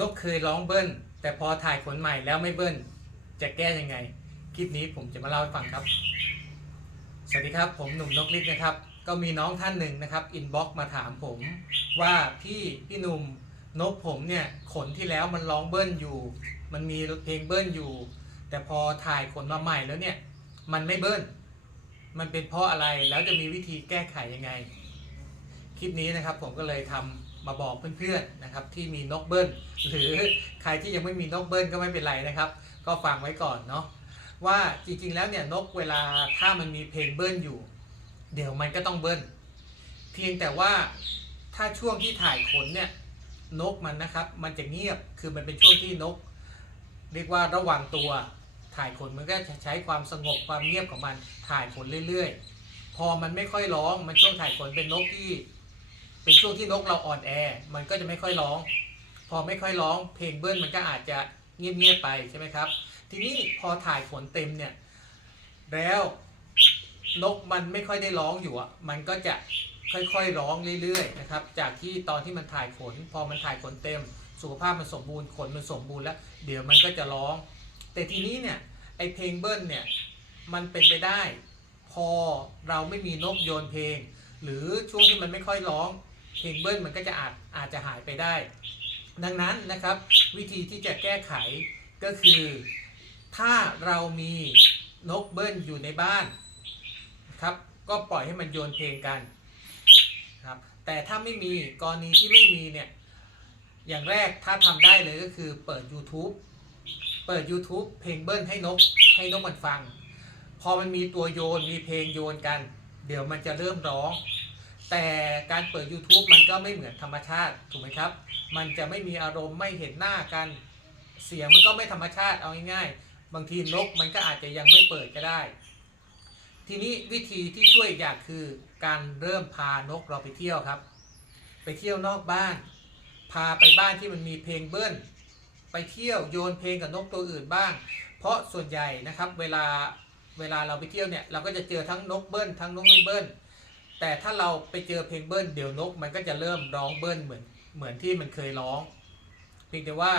นกเคยร้องเบิ้ล แต่พอถ่ายขนใหม่แล้วไม่เบิ้ล จะแก้ยังไง คลิปนี้ผมจะมาเล่าให้ฟังครับ สวัสดีครับ ผมหนุ่มนกลิศนะครับ ก็มีน้องท่านหนึ่งนะครับอินบ็อกมาถามผมว่าพี่พี่หนุ่มนกผมเนี่ยขนที่แล้วมันร้องเบิ้ลอยู่ มันมีเพลงเบิ้ลอยู่ แต่พอถ่ายขนมาใหม่แล้วเนี่ย มันไม่เบิ้ล มันเป็นเพราะอะไรแล้วจะมีวิธีแก้ไขยังไง คลิปนี้นะครับผมก็เลยทำ มาบอกเพื่อนๆนะครับที่มีนกเบิ้ลหรือใครที่ยังไม่มีนกเบิ้ลก็ไม่เป็นไรนะครับ ก็ฟังไว้ก่อนเนาะว่าจริงๆแล้วเนี่ยนกเวลาถ้ามันมีเพลงเบิ้ลอยู่ เดี๋ยวมันก็ต้องเบิ้ลเพียงแต่ว่าถ้าช่วงที่ถ่ายขนเนี่ยนกมันนะครับมันจะเงียบคือมันเป็นช่วงที่นก เรียกว่าระวังตัวถ่ายขนมันก็จะใช้ความสงบความเงียบของมันถ่ายขนเรื่อย ๆ พอมันไม่ค่อยร้องมันช่วงถ่ายขนเป็นนกที่ เป็นช่วงที่นกเราอ่อนแอ มันก็จะไม่ค่อยร้อง พอไม่ค่อยร้องเพลงเบิ้ลมันก็อาจจะเงียบๆไปใช่ไหมครับ ทีนี้พอถ่ายขนเต็มเนี่ย แล้วนกมันไม่ค่อยได้ร้องอยู่อะ มันก็จะค่อยๆร้องเรื่อยๆนะครับ จากที่ตอนที่มันถ่ายขน พอมันถ่ายขนเต็ม สุขภาพมันสมบูรณ์ขนมันสมบูรณ์แล้ว เดี๋ยวมันก็จะร้อง แต่ทีนี้เนี่ยไอเพลงเบิ้ลเนี่ยมันเป็นไปได้ พอเราไม่มีนกโยนเพลง หรือช่วงที่มันไม่ค่อยร้อง เพลงเบิ้ลมันก็จะอาจอาจจะหายไปได้ ดังนั้นนะครับวิธีที่จะแก้ไขก็คือ ถ้าเรามีนกเบิ้ลอยู่ในบ้านครับก็ปล่อยให้มันโยนเพลงกันครับแต่ถ้าไม่มีกรณีที่ไม่มีเนี่ยอย่างแรกถ้าทำได้เลยก็คือเปิด YouTube เปิด YouTube เพลงเบิ้ลให้นกให้นกมันฟัง พอมันมีตัวโยนมีเพลงโยนกัน เดี๋ยวมันจะเริ่มร้อง แต่การเปิด YouTube มันก็ไม่เหมือนธรรมชาติถูกไหมครับ มันจะไม่มีอารมณ์ไม่เห็นหน้ากัน เสียงมันก็ไม่ธรรมชาติเอาง่ายๆ บางทีนกมันก็อาจจะยังไม่เปิดก็ได้ ทีนี้วิธีที่ช่วยอย่างคือการเริ่มพานกเราไปเที่ยวครับ ไปเที่ยวนอกบ้าน พาไปบ้านที่มันมีเพลงเบิ้ลไปเที่ยวโยนเพลงกับนกตัวอื่นบ้าง เพราะส่วนใหญ่นะครับเวลาเวลาเราไปเที่ยวเนี่ยเราก็จะเจอทั้งนกเบิ้ลทั้งนกไม่เบิ้ล แต่ถ้าเราไปเจอเพลงเบิ้ลเดี๋ยวนก มันก็จะเริ่มร้องเบิ้ลเหมือนเหมือนที่มันเคยร้อง เพียงแต่ว่า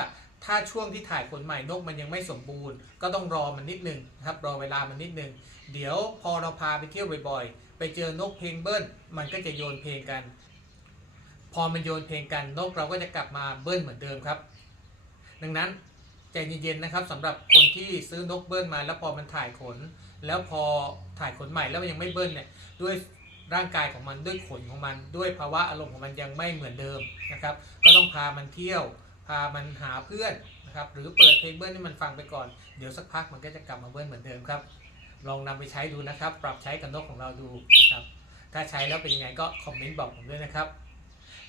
ถ้าช่วงที่ถ่ายขนใหม่นกมันยังไม่สมบูรณ์ ก็ต้องรอมันนิดนึงนะครับรอเวลามันนิดนึง เดี๋ยวพอเราพาไปเที่ยวบ่อยๆ ไปเจอนกเพลงเบิ้ลมันก็จะโยนเพลงกัน พอมันโยนเพลงกันนกเราก็จะกลับมาเบิ้ลเหมือนเดิมครับ ดังนั้นใจเย็นๆนะครับสำหรับคนที่ซื้อนกเบิ้ลมาแล้วพอมันถ่ายขน แล้วพอถ่ายขนใหม่แล้วมันยังไม่เบิ้ลเนี่ยด้วย ร่างกายของมันด้วยขนของมัน ด้วยภาวะอารมณ์ของมันยังไม่เหมือนเดิมนะครับ ก็ต้องพามันเที่ยว พามันหาเพื่อนนะครับหรือเปิดเพลงเบิ้ลให้มันฟังไปก่อนเดี๋ยวสักพักมันก็จะกลับมาเบิ้ลเหมือนเดิมครับ ลองนำไปใช้ดูนะครับ ปรับใช้กับนกของเราดูครับ ถ้าใช้แล้วเป็นยังไงก็คอมเมนต์บอกผมด้วยนะครับ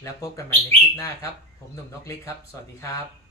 แล้วพบกันใหม่ในคลิปหน้าครับ ผมหนุ่มนกเล็กครับ สวัสดีครับ